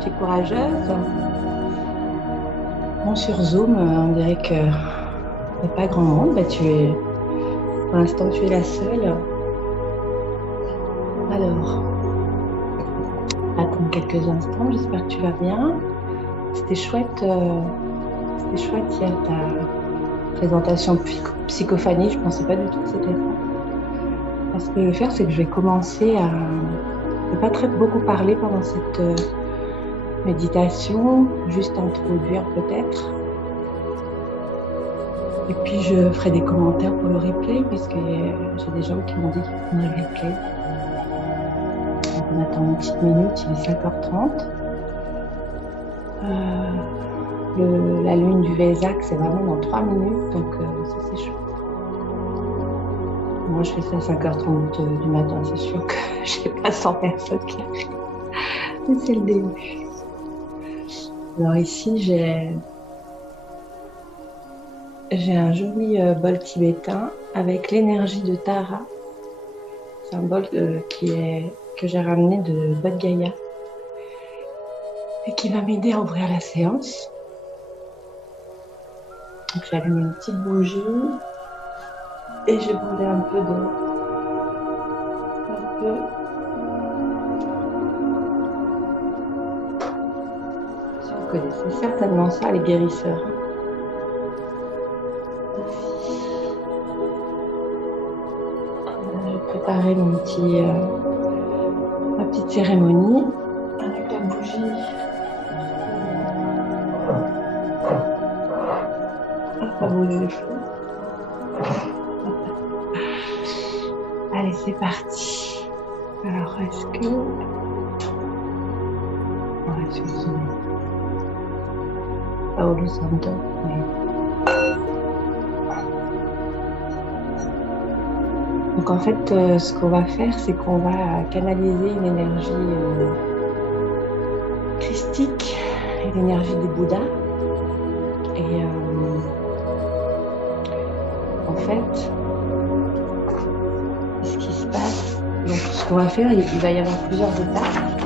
Tu es courageuse. Bon, sur Zoom, on dirait que il n'y a pas grand monde. Bah, pour l'instant, tu es la seule. Alors, attends quelques instants. J'espère que tu vas bien. C'était chouette, hier ta présentation psychophanie. Je ne pensais pas du tout que c'était ça. Ce que je vais faire, c'est que je vais commencer à ne pas très beaucoup parler pendant cette méditation, juste introduire peut-être. Et puis je ferai des commentaires pour le replay parce que j'ai des gens qui m'ont dit qu'ils prenaient le replay. Donc on attend une petite minute, il est 5h30. La lune du Vésac, c'est vraiment dans 3 minutes, donc ça c'est chouette. Moi je fais ça à 5h30 du matin, c'est sûr que je n'ai pas 100 personnes qui arrivent. Mais c'est le début. Alors ici j'ai un joli bol tibétain avec l'énergie de Tara. C'est un bol que j'ai ramené de Bodh Gaya et qui va m'aider à ouvrir la séance. Donc j'ai allumé une petite bougie et j'ai brûlé un peu d'eau. Vous connaissez certainement ça, les guérisseurs. Je vais préparer ma petite cérémonie avec la bougie. Ça bouge le feu. Allez, c'est parti. Alors, est-ce que... On va sur son... Paolo Santo. Oui. Donc, en fait, ce qu'on va faire, c'est qu'on va canaliser une énergie christique et l'énergie des Bouddhas. Et en fait, ce qui se passe, donc ce qu'on va faire, il va y avoir plusieurs étapes.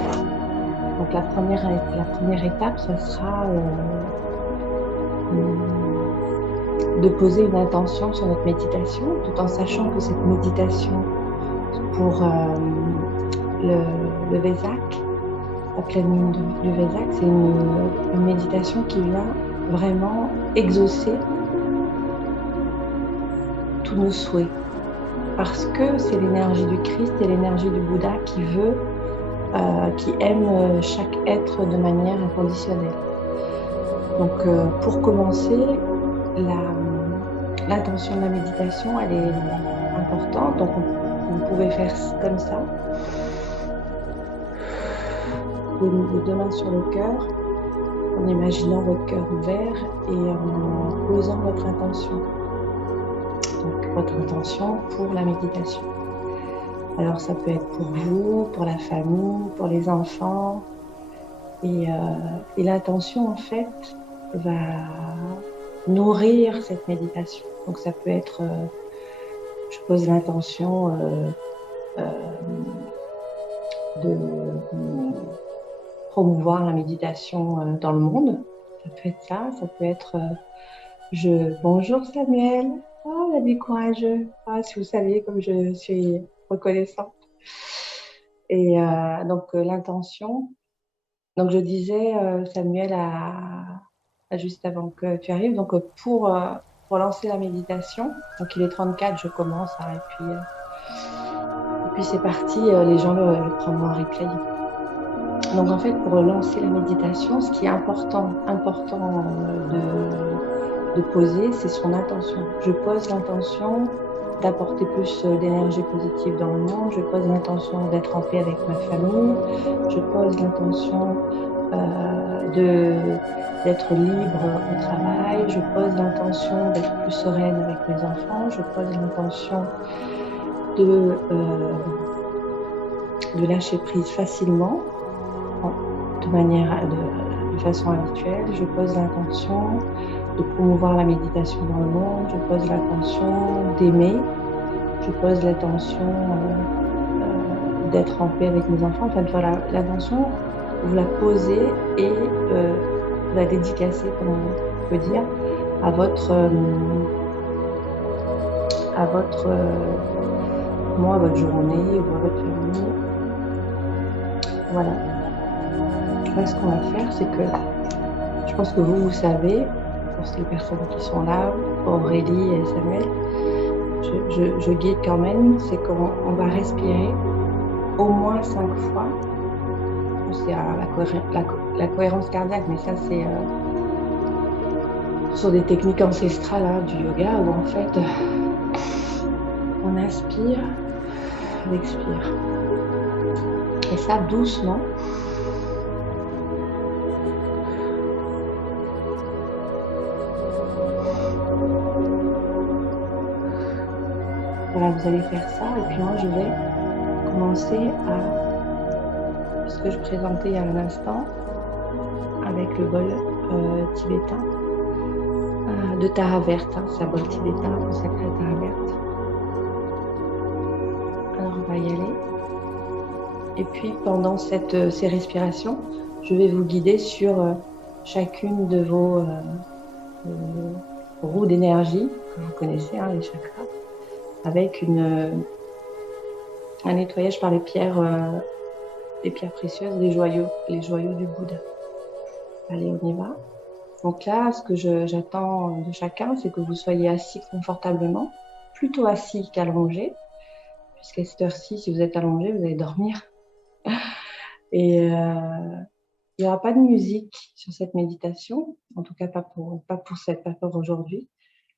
Donc la première étape, ce sera de poser une intention sur notre méditation, tout en sachant que cette méditation pour le Vésac, la pleine lune du Vésac, c'est une méditation qui vient vraiment exaucer tous nos souhaits. Parce que c'est l'énergie du Christ et l'énergie du Bouddha qui aime chaque être de manière inconditionnelle. Donc, pour commencer, l'intention de la méditation, elle est importante. Donc, vous pouvez faire comme ça. Les deux mains sur le cœur, en imaginant votre cœur ouvert et en posant votre intention. Donc, votre intention pour la méditation. Alors, ça peut être pour vous, pour la famille, pour les enfants. Et l'intention, en fait, va nourrir cette méditation. Donc, ça peut être, je pose l'intention de promouvoir la méditation dans le monde. Ça peut être ça. Ça peut être, bonjour Samuel. Oh, la vie courageux. Ah, si vous saviez comme je suis reconnaissante. Et donc, l'intention. Donc, je disais, Samuel, juste avant que tu arrives, donc pour lancer la méditation, donc il est 34, je commence, hein, et puis c'est parti, les gens le prendront en replay. Donc, en fait, pour lancer la méditation, ce qui est important de poser, c'est son intention. Je pose l'intention d'apporter plus d'énergie positive dans le monde. Je pose l'intention d'être en paix avec ma famille. Je pose l'intention d'être libre au travail. Je pose l'intention d'être plus sereine avec mes enfants. Je pose l'intention de lâcher prise facilement, de façon habituelle. Je pose l'intention de promouvoir la méditation dans le monde. Je pose l'intention d'aimer. Je pose l'intention d'être en paix avec mes enfants. En fait, voilà, l'intention, vous la posez et vous la dédicacez, comme on peut dire, à votre moi, à votre journée ou à votre famille. Voilà. Là, ce qu'on va faire, c'est que je pense que vous savez, pour les personnes qui sont là, Aurélie et Samuel, je guide quand même, c'est qu'on va respirer au moins 5 fois. C'est la cohérence cardiaque, mais ça, c'est sur des techniques ancestrales hein, du yoga où en fait, on inspire, on expire. Et ça, doucement. Voilà, vous allez faire ça. Et puis moi, je vais commencer à ce que je présentais il y a un instant avec le bol tibétain de Tara verte. Hein, c'est un bol tibétain consacré à Tara verte. Alors, on va y aller. Et puis, pendant ces respirations, je vais vous guider sur chacune de vos roues d'énergie, que vous connaissez, hein, les chakras, avec un nettoyage par les pierres précieuses, les joyaux du Bouddha. Allez, on y va. Donc là, ce que j'attends de chacun, c'est que vous soyez assis confortablement, plutôt assis qu'allongé, puisqu'à cette heure-ci, si vous êtes allongé, vous allez dormir. Et il n'y aura pas de musique sur cette méditation, en tout cas pas pour aujourd'hui,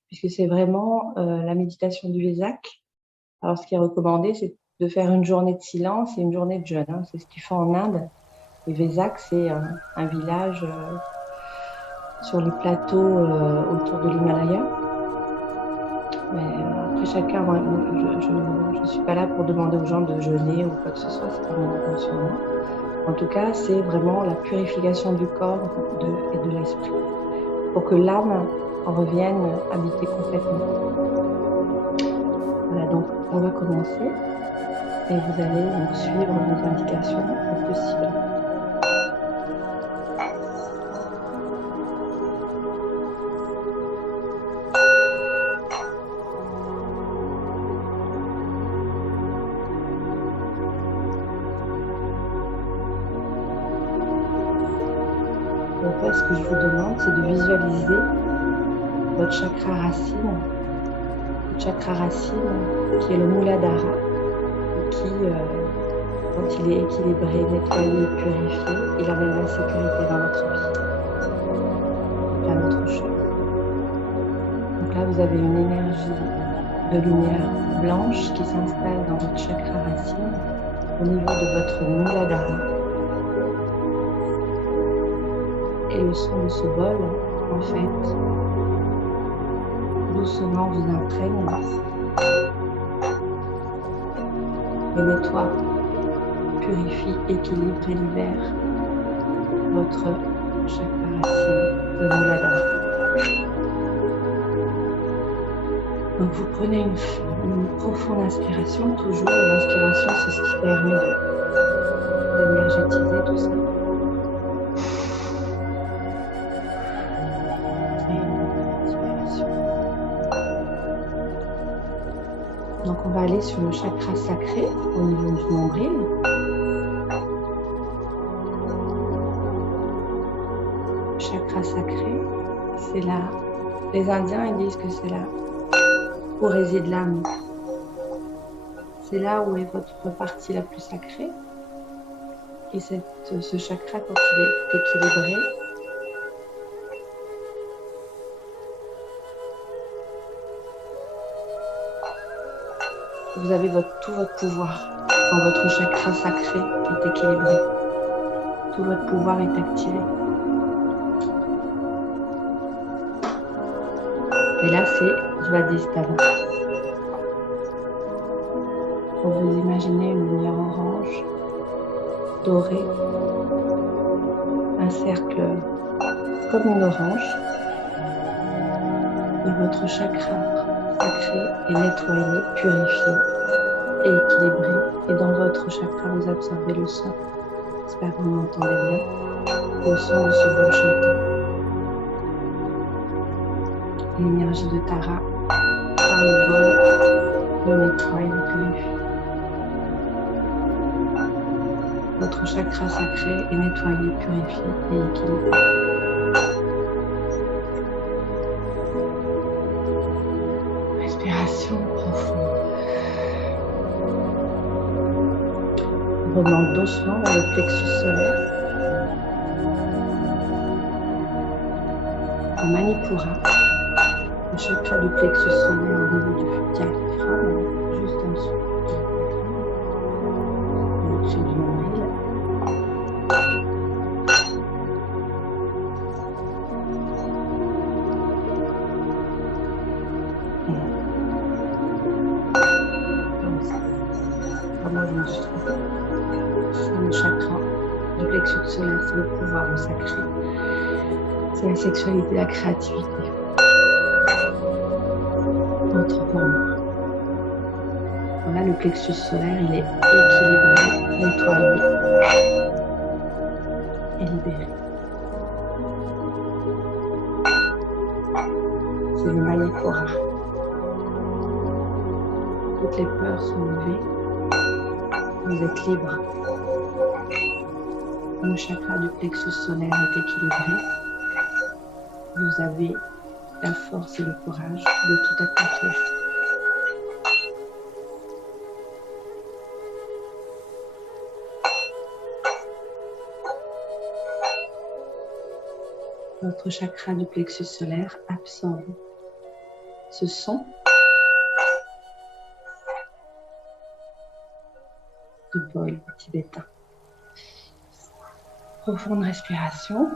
puisque c'est vraiment la méditation du Vésac. Alors, ce qui est recommandé, c'est de faire une journée de silence et une journée de jeûne. Hein. C'est ce qu'ils font en Inde. Et Vésac, c'est un village sur les plateaux autour de l'Himalaya. Mais après, chacun, je ne suis pas là pour demander aux gens de jeûner ou quoi que ce soit, c'est pas mon intention. En tout cas, c'est vraiment la purification du corps et de l'esprit, pour que l'âme en revienne habiter complètement. Voilà, donc on va commencer et vous allez donc suivre nos indications au possible. Donc là, ce que je vous demande, c'est de visualiser votre chakra racine. Le chakra racine, qui est le Muladhara, et qui, quand il est équilibré, nettoyé, purifié, il amène la sécurité dans votre vie, plein d'autres choses. Donc là, vous avez une énergie de lumière blanche qui s'installe dans votre chakra racine, au niveau de votre Muladhara. Et le son de ce bol, en fait, doucement vous imprègne et nettoie, purifie, équilibre et libère votre chakra racine de Muladhara. Donc vous prenez une profonde inspiration, toujours. L'inspiration, c'est ce qui permet d'énergétiser tout ça. Donc on va aller sur le chakra sacré au niveau du nombril. Le chakra sacré, c'est là. Les Indiens ils disent que c'est là où réside l'âme. C'est là où est votre partie la plus sacrée. Et ce chakra, quand il est équilibré, vous avez tout votre pouvoir dans votre chakra sacré qui est équilibré. Tout votre pouvoir est activé. Et là, c'est Svadhisthana. Vous imaginez une lumière orange, dorée, un cercle comme une orange. Et votre chakra sacré est nettoyé, purifié et équilibré. Et dans votre chakra, vous absorbez le son. J'espère que vous m'entendez bien. Le son de ce bon chanteur. L'énergie de Tara par le bol nous nettoie et nous purifie. Votre chakra sacré est nettoyé, purifié et équilibré. Respiration profonde. On remonte doucement vers le plexus solaire. En Manipura, le chakra du plexus solaire au niveau du diaphragme, juste en dessous de la poitrine, au-dessus du nombril. Comme ça. Comment je me suis trompée. C'est le chakra du plexus solaire, c'est le pouvoir, le sacré. C'est la sexualité, la créativité. Autre pour moi. Là, le plexus solaire, il est équilibré, nettoyé et libéré. C'est le Manipura. Toutes les peurs sont levées. Vous êtes libre. Le chakra du plexus solaire est équilibré. Vous avez la force et le courage de tout accomplir. Votre chakra du plexus solaire absorbe ce son de bol tibétain. Profonde respiration.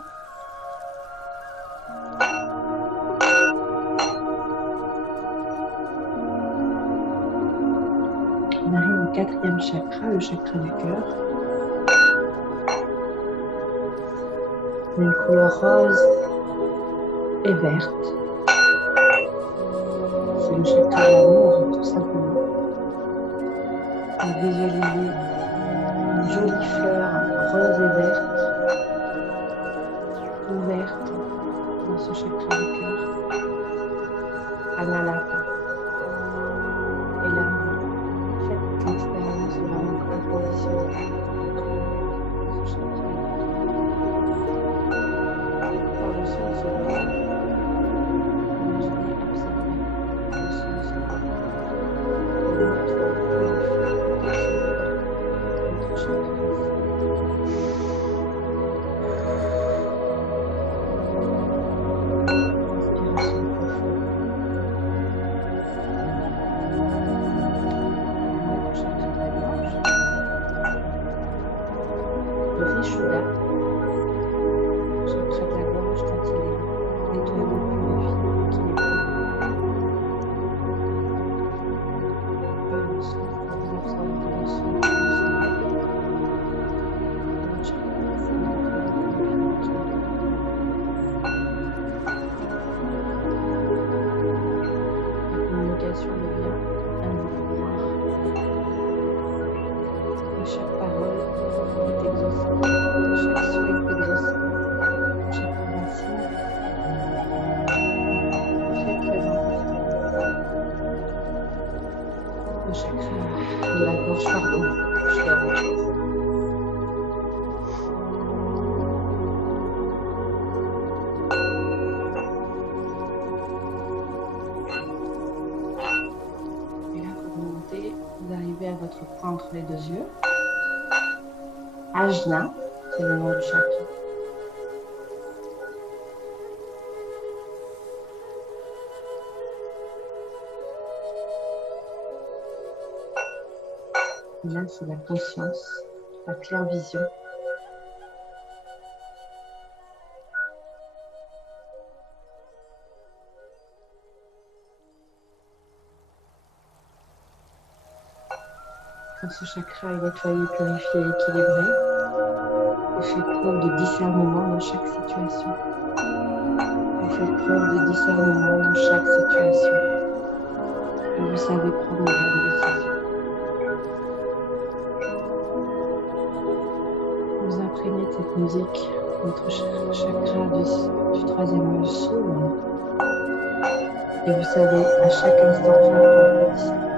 On arrive au quatrième chakra, le chakra du cœur. Une couleur rose et verte. C'est le chakra de l'amour, tout simplement. Vous visualisez une jolie fleur rose et verte, ouverte dans ce chakra du cœur. Analata. Et là, vous faites l'expérience de l'amour inconditionnel. Dans ce chakra. Par le son de ce bol, imaginez absorber le son de ce bol. Le nettoie, purifie, équilibre votre chakra. Inspiration profonde. Votre chakra de la gorge. Le Vishuddha. Chakra de la gorge quand il est nettoyé, purifié, équilibré. Le son, vous absorbez le son du soleil. Votre chakra s'est nettoyé, purifié, équilibré. La communication devient un pouvoir. Et chaque parole est exaucée. Chaque souhait est exaucé. Chaque racine très très importante. Le chakra de la gorge, pardon, je l'ai rentré. Et là, vous remontez, vous arrivez à votre point entre les deux yeux. Ajna, c'est le nom du chakra. Et là, c'est la conscience, la claire vision. Quand ce chakra est nettoyé, purifié et équilibré, vous faites preuve de discernement dans chaque situation. Vous faites preuve de discernement dans chaque situation. Et vous savez prendre les bonnes décisions. Vous Musique, votre chakra du troisième œil s'ouvre et vous savez à chaque instant faire preuve de discipline.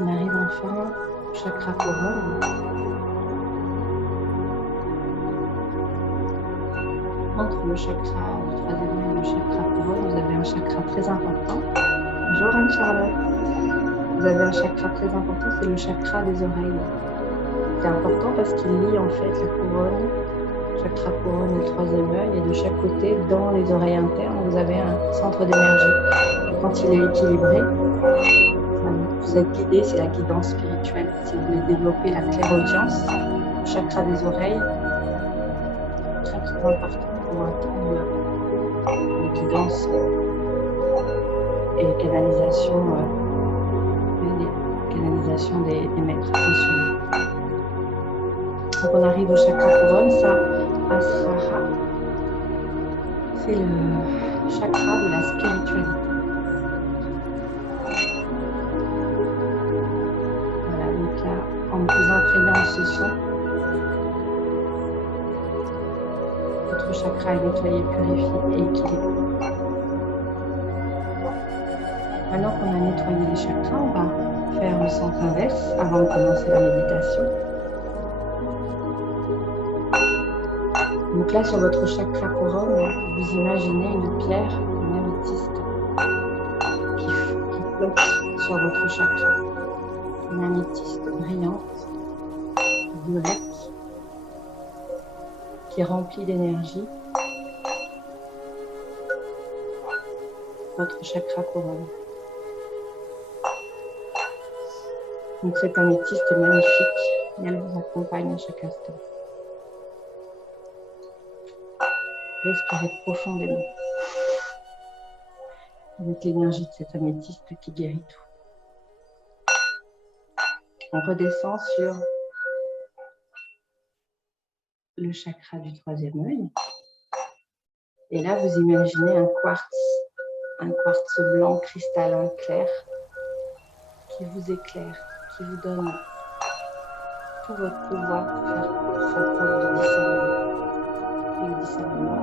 On arrive enfin au chakra couronne. Entre le chakra du troisième œil et le chakra couronne, vous avez un chakra très important. Bonjour Anne-Charlotte. Vous avez un chakra très important, c'est le chakra des oreilles. C'est important parce qu'il lie en fait la couronne, le chakra couronne et le troisième œil. Et de chaque côté, dans les oreilles internes, vous avez un centre d'énergie. Et quand il est équilibré, vous êtes guidé, c'est la guidance spirituelle. Si vous voulez développer la clairaudience, le chakra des oreilles, très très important pour entendre les guidances et les canalisations, des maîtres spirituels. Donc on arrive au chakra couronne, ça, Asrara, c'est le chakra de la spiritualité. Voilà, donc là, en vous entraînant en ce son, votre chakra est nettoyé, purifié et équilibré. Maintenant qu'on a nettoyé les chakras, on va faire le sens inverse avant de commencer la méditation. Donc là, sur votre chakra couronne, vous imaginez une pierre, une améthyste, qui flotte sur votre chakra. Une améthyste brillante, violette, qui est remplie d'énergie. Votre chakra couronne. Donc cette améthyste est magnifique et elle vous accompagne à chaque instant. Respirez profondément avec l'énergie de cette améthyste qui guérit tout. On redescend sur le chakra du troisième œil. Et là, vous imaginez un quartz blanc cristallin clair qui vous éclaire, qui vous donne tout votre pouvoir pour faire preuve de discernement. Et le discernement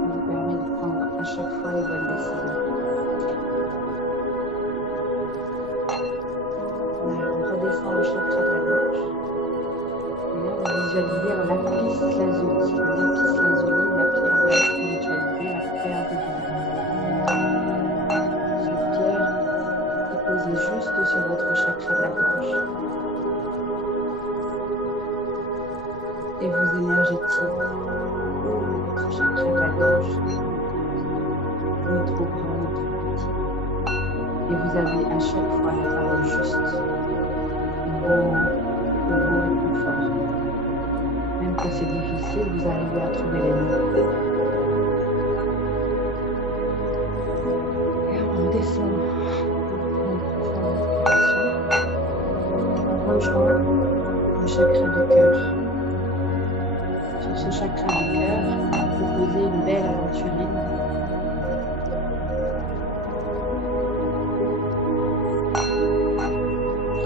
vous permet de prendre à chaque fois les bonnes décisions. On redescend le chakra de la gorge. Et là, vous visualisez un lapis lazuli. Le lapis lazuli, la pierre de la spiritualité, la pierre divine. Cette pierre est posée juste sur votre chakra de la gorge. Et vous énergétisez votre chakra de la gorge, ni trop grand, ni trop petit. Et vous avez à chaque fois la parole juste, le bon réconfort. Même quand c'est difficile, vous arrivez à trouver les mots. Et on redescend pour une profonde respiration. On rejoint le chakra du cœur. Sur ce chakra du cœur, vous posez une belle aventurine.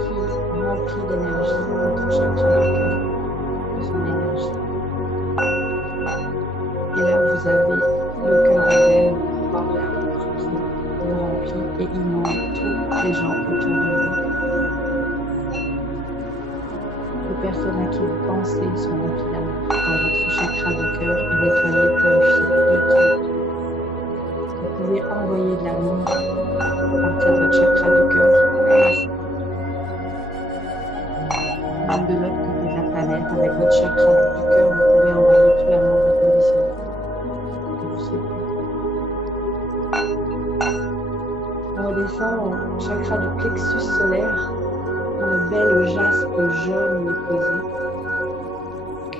Qui remplit d'énergie votre chakra du cœur, de son énergie. Et là, vous avez le cœur réel, le pouvoir de l'amour qui vous remplit et inonde tous les gens autour de vous. Les personnes à qui vous pensez sont remplies d'amour. Quand votre chakra de cœur est nettoyé, purifié, équilibré. Vous pouvez envoyer de l'amour à partir de votre chakra du cœur. Même de l'autre côté de la planète, avec votre chakra du cœur, vous pouvez envoyer tout l'amour inconditionnel que vous souhaitez. On redescend au chakra du plexus solaire, une belle jaspe jaune est posée,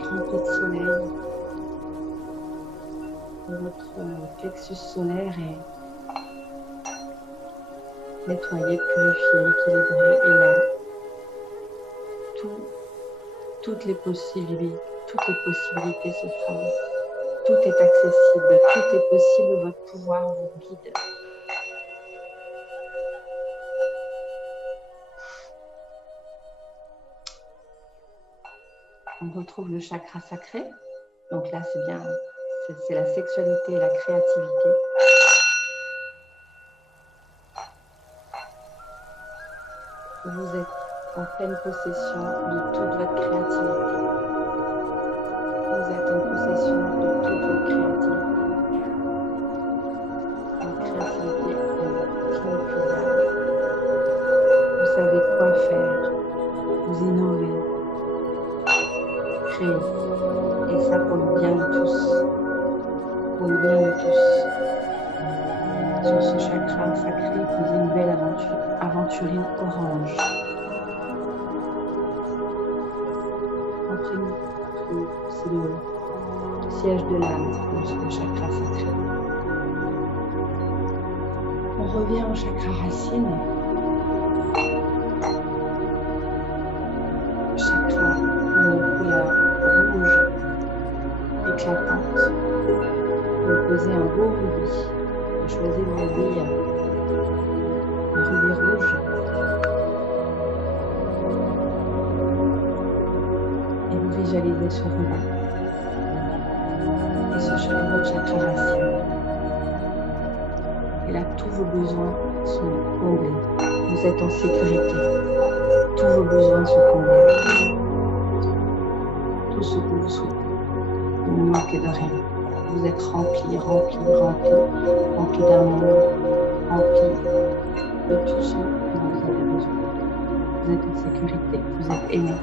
remplie de soleil. Votre plexus solaire est nettoyé, purifié, équilibré, et là, toutes les possibilités s'offrent à vous. Tout est accessible, tout est possible, votre pouvoir vous guide. On retrouve le chakra sacré. Donc là, c'est bien, c'est la sexualité et la créativité. Vous êtes en pleine possession de toute votre créativité. Vous êtes en possession de toute votre créativité. Une créativité inépuisable. Vous savez quoi faire. Vous innovez. Créez. Et ça pour le bien de tous. Pour le bien de tous. Sur ce chakra sacré, posez une belle aventurine orange. C'est le siège de l'âme, le chakra sacré. On revient au chakra racine. Le chakra d'une couleur rouge éclatante. Vous posez un beau rubis. Vous choisissez le rubis rouge. Et vous visualisez ce rubis. Et votre chakra racine. Et là, tous vos besoins sont comblés. Vous êtes en sécurité. Tous vos besoins sont comblés. Tout ce que vous souhaitez. Vous ne manquez de rien. Vous êtes rempli d'amour, rempli de tout ce dont vous avez besoin. Vous êtes en sécurité, vous êtes aimé.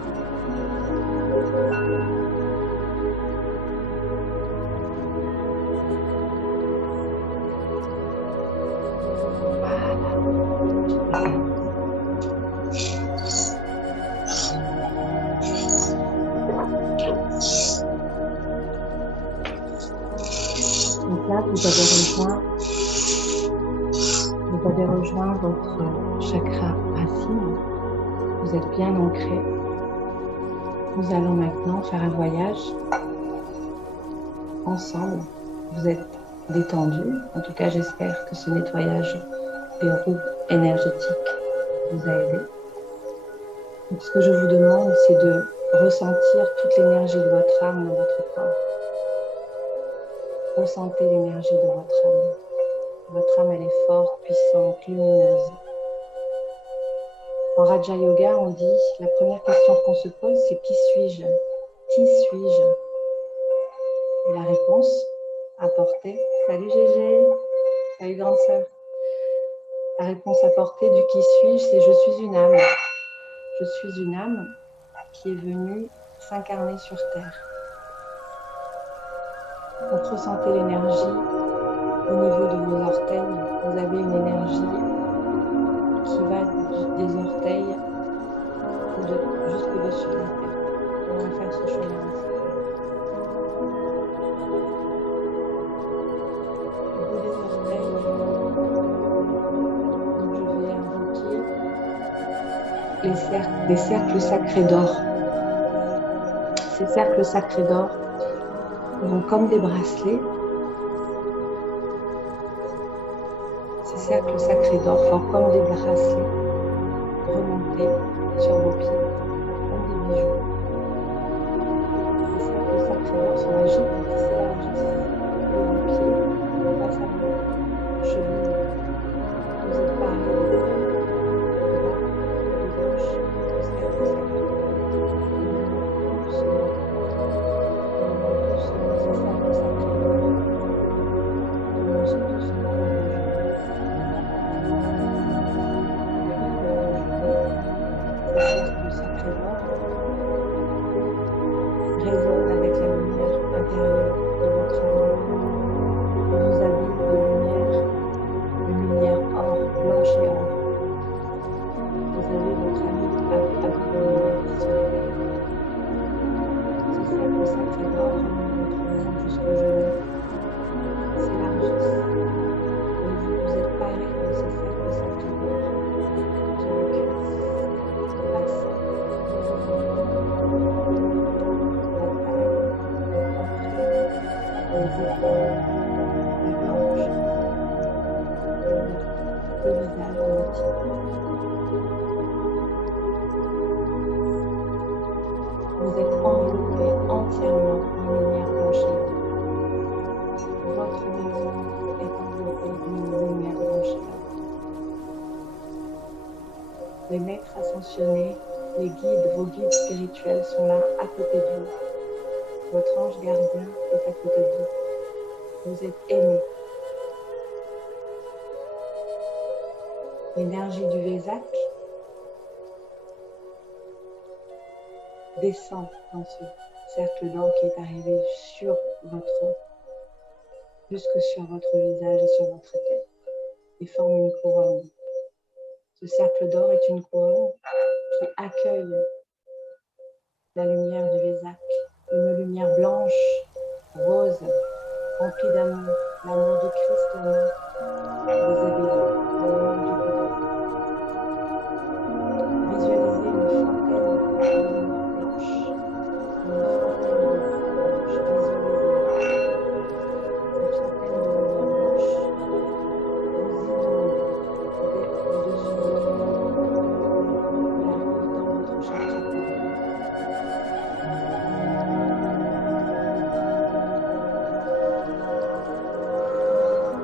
Donc là, vous avez rejoint votre chakra racine. Vous êtes bien ancré. Nous allons maintenant faire un voyage ensemble. Vous êtes détendu. En tout cas, j'espère que ce nettoyage des roues énergétiques vous a aidé. Donc, ce que je vous demande, c'est de ressentir toute l'énergie de votre âme dans votre corps. Ressentez l'énergie de votre âme. Votre âme, elle est forte, puissante, lumineuse. En Raja Yoga, on dit, la première question qu'on se pose, c'est qui suis-je? Qui suis-je? Et la réponse apportée, salut Gégé, salut grande sœur. La réponse apportée du qui suis-je, c'est je suis une âme. Je suis une âme qui est venue s'incarner sur Terre. Donc ressentez l'énergie au niveau de vos orteils. Vous avez une énergie qui va des orteils jusqu'au-dessus de la tête. On va faire ce chemin ensemble. Au bout des orteils, donc je vais invoquer les cercles sacrés d'or. Ces cercles sacrés d'or vont comme des bracelets. Ces cercles sacrés d'or vont comme des bracelets remonter sur vos pieds, comme des bijoux. Les cercles sacrés d'or sont magiques, ils s'élargissent de vos pieds, on passe à vos chevilles. Vous êtes parés de droite, de gauche, de cercle sacré. Résonne avec la lumière intérieure de votre âme. Vous habille de lumière or, blanche et or. Vous avez votre ami habillé de lumière qui se réveille. Ces cercles sacrés d'or remontent votre monde jusqu'au genou, s'élargissent. Et vous êtes paré de ces cercles sacrés d'or sur les cuisses, le bassin. Les épaules, la gorge, le visage entier. Vous êtes enveloppé Les maîtres ascensionnés, les guides, vos guides spirituels sont là à côté de vous. Votre ange gardien est à côté de vous. Vous êtes aimé. L'énergie du Vésac descend dans ce cercle d'or qui est arrivé jusque sur votre visage et sur votre tête et forme une couronne. Ce cercle d'or est une couronne qui accueille la lumière du Vésac, une lumière blanche, rose, remplie d'amour, l'amour du Christ, l'amour des éveillés, l'amour du Bouddha. Visualisez une fontaine de lumière blanche, une fontaine de lumière blanche. Visualisez cette fontaine de lumière blanche vous inonde au-dessus de votre tête et arrive dans votre chakra coronal.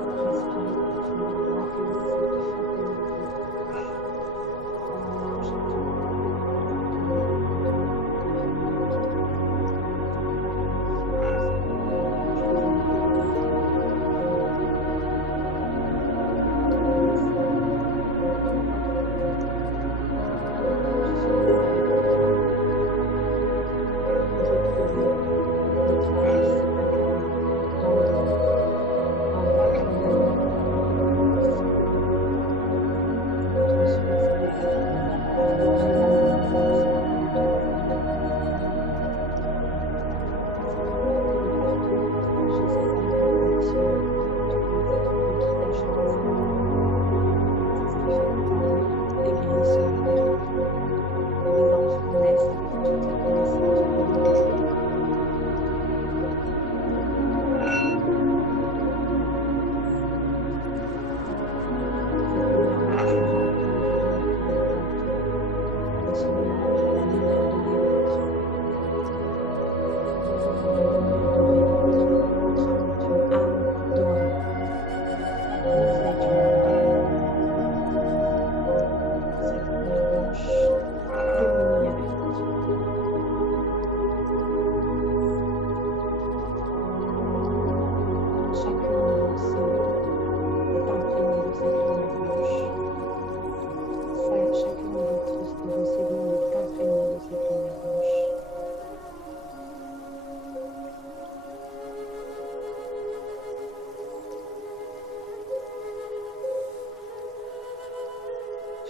Respirez profondément, accueillez cette fontaine de lumière blanche dans votre chakra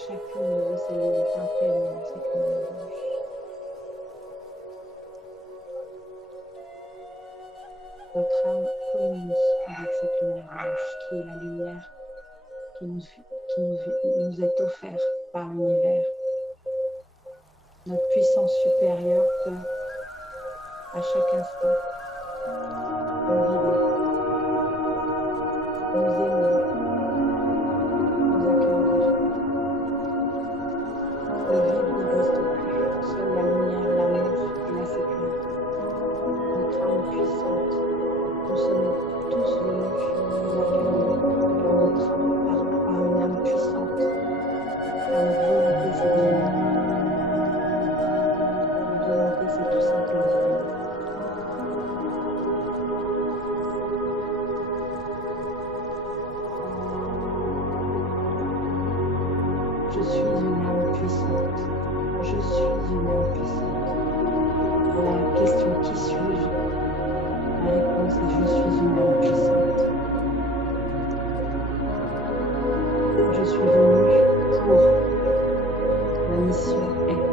chacune de vos cellules est imprégnée de cette lumière blanche. Votre âme communique avec cette lumière blanche qui est la lumière qui nous est offerte par l'univers. Notre puissance supérieure peut, à chaque instant, nous guider, nous aimer, nous accueillir. Le vide n'existe plus, seule la lumière, l'amour et la sécurité. Notre âme puissante, nous sommes tous venus nous accueillir par notre âme, par une âme puissante, par notre volonté, c'est d'aimer. Notre volonté, c'est tout simplement d'aimer. Je suis une âme puissante. Je suis une âme puissante. Pour la question qui suis-je, la réponse est je suis une âme puissante. Je suis venue pour. Ma mission est.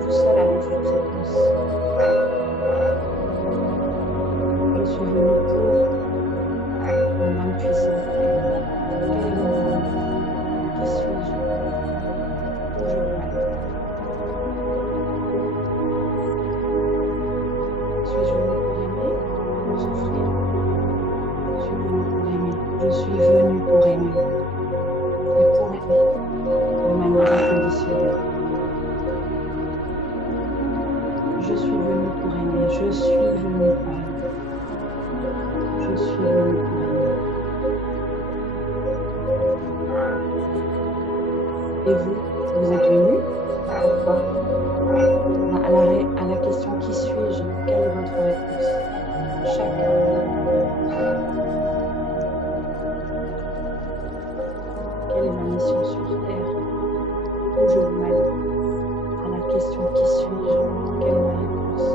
Vous seul avez cette réponse. Je suis venue pour. Mon âme puissante est. Quel est mon rôle? Qui suis-je? Où je veux aller? Suis-je venue pour aimer? Pour souffrir? Je suis venue pour aimer. Et pour aimer de manière inconditionnelle. Je suis venue pour aimer. Je suis venue pour aimer. Je suis venue pour aimer. Et vous vous êtes venu? Pourquoi? À la question qui suis-je, quelle est votre réponse? Chacun a une réponse. Quelle est ma mission sur Terre? Où je veux aller? À la question qui suis-je, quelle est ma réponse?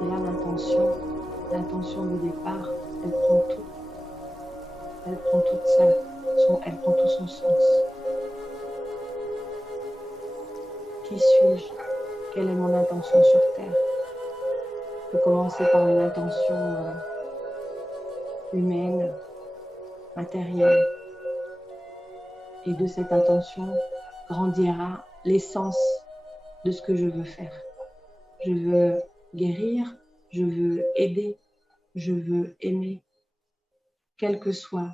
Et là, l'intention du départ, elle prend tout. Elle prend elle prend tout son sens. Qui suis-je? Quelle est mon intention sur Terre? Je peux commencer par une intention humaine, matérielle. Et de cette intention grandira l'essence de ce que je veux faire. Je veux guérir, je veux aider, je veux aimer. Quelle que soit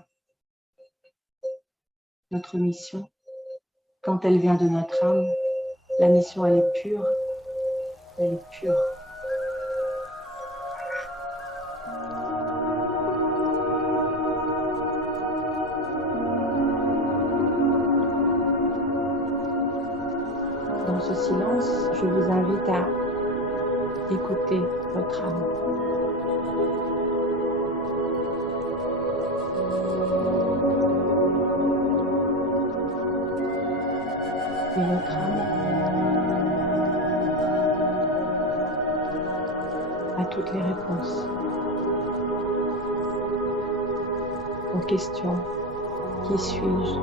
notre mission, quand elle vient de notre âme, la mission elle est pure, elle est pure. Dans ce silence, je vous invite à écouter votre âme. Et votre âme a toutes les réponses aux questions. Qui suis-je?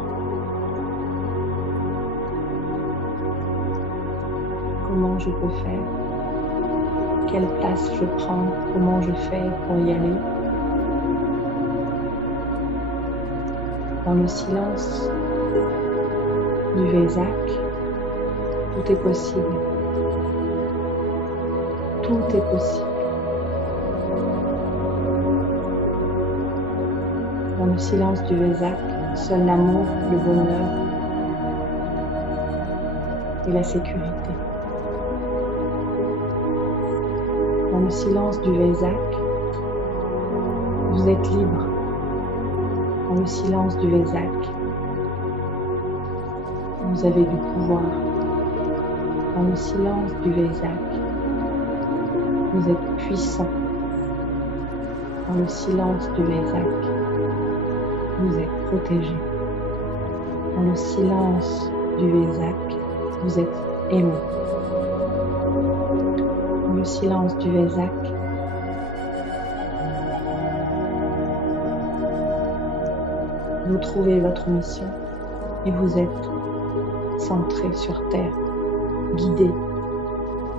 Comment je peux faire? Quelle place je prends? Comment je fais pour y aller? Dans le silence du Vésac, tout est possible. Tout est possible. Dans le silence du Vésac, seul l'amour, le bonheur et la sécurité. Dans le silence du Vésac, vous êtes libre. Dans le silence du Vésac, vous avez du pouvoir. Dans le silence du Vésac, vous êtes puissant. Dans le silence du Vésac, vous êtes protégé. Dans le silence du Vésac, vous êtes aimé. Dans le silence du Vésac, vous trouvez votre mission et vous êtes centré sur Terre, guidé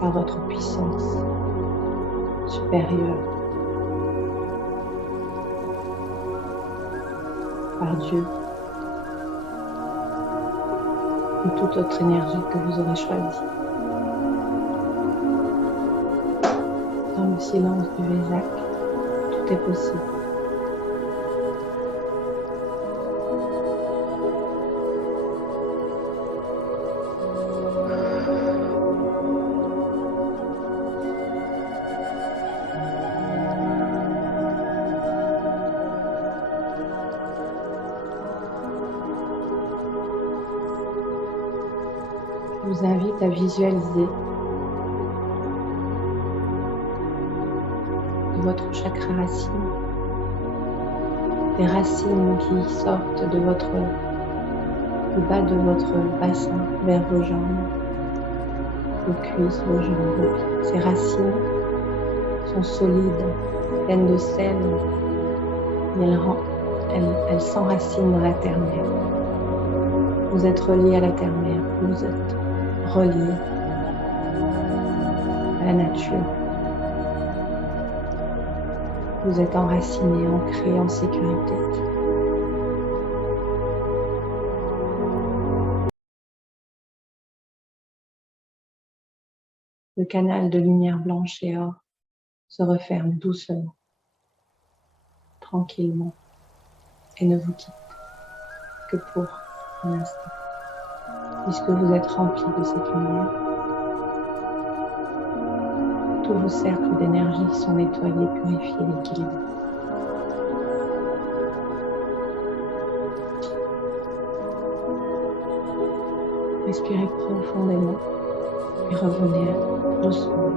par votre puissance supérieure, par Dieu ou toute autre énergie que vous aurez choisie. Dans le silence du Vésac, tout est possible. Je vous invite à visualiser votre chakra racine, des racines qui sortent du bas de votre bassin vers vos jambes, vos cuisses, vos jambes, vos pieds. Ces racines sont solides, pleines de sel, et elles s'enracinent dans la terre-mère. Vous êtes relié à la terre-mère, vous êtes relié à la nature. Vous êtes enraciné, ancré en sécurité. Le canal de lumière blanche et or se referme doucement, tranquillement, et ne vous quitte que pour un instant, puisque vous êtes rempli de cette lumière. Tous vos cercles d'énergie sont nettoyés, purifiés, équilibrés. Respirez profondément et revenez doucement.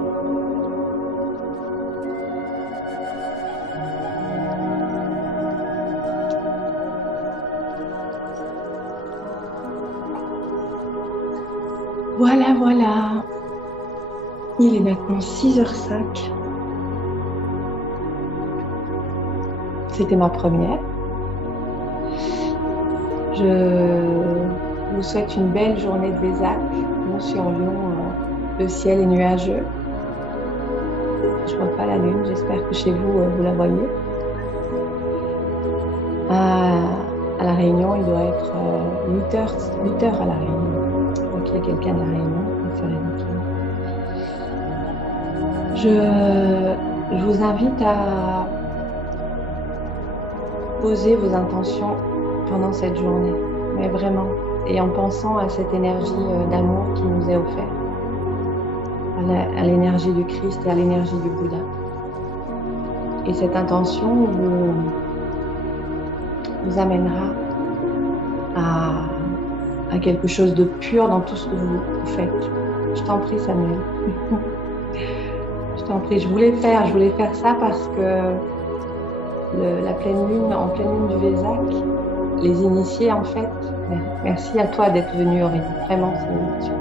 Voilà, voilà. Il est maintenant 6h05. C'était ma première. Je vous souhaite une belle journée de Vésac. Nous, sur Lyon, le ciel est nuageux. Je vois pas la lune. J'espère que chez vous, vous la voyez. À La Réunion, il doit être 8h, 8h à La Réunion. Je vois qu'il y a quelqu'un de La Réunion. Ma sœur est là. Je vous invite à poser vos intentions pendant cette journée, mais vraiment, et en pensant à cette énergie d'amour qui nous est offerte, à l'énergie du Christ et à l'énergie du Bouddha. Et cette intention vous amènera à quelque chose de pur dans tout ce que vous faites. Je t'en prie, Samuel. Je t'en prie, je voulais faire ça parce que la pleine lune, en pleine lune du Vésac, les initiés, en fait, merci à toi d'être venu, Aurélie. Vraiment, c'est super.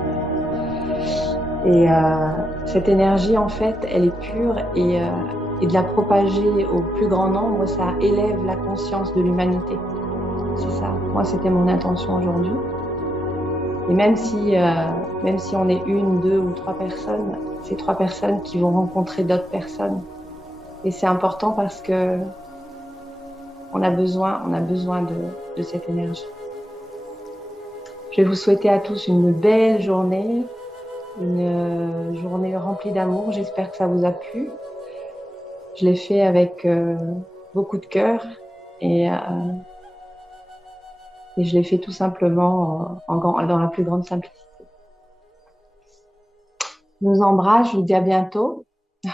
Et cette énergie, en fait, elle est pure et de la propager au plus grand nombre, ça élève la conscience de l'humanité. C'est ça. Moi, c'était mon intention aujourd'hui. Et même si on est une, deux ou trois personnes, c'est trois personnes qui vont rencontrer d'autres personnes. Et c'est important parce que on a besoin de cette énergie. Je vais vous souhaiter à tous une belle journée, une journée remplie d'amour. J'espère que ça vous a plu. Je l'ai fait avec beaucoup de cœur et, euh, et je l'ai fait tout simplement dans la plus grande simplicité. Je vous embrasse, je vous dis à bientôt.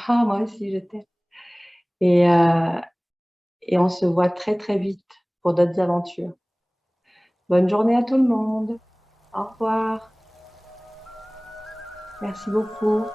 Ah, moi aussi, je t'aime. Et, euh, et on se voit très très vite pour d'autres aventures. Bonne journée à tout le monde. Au revoir. Merci beaucoup.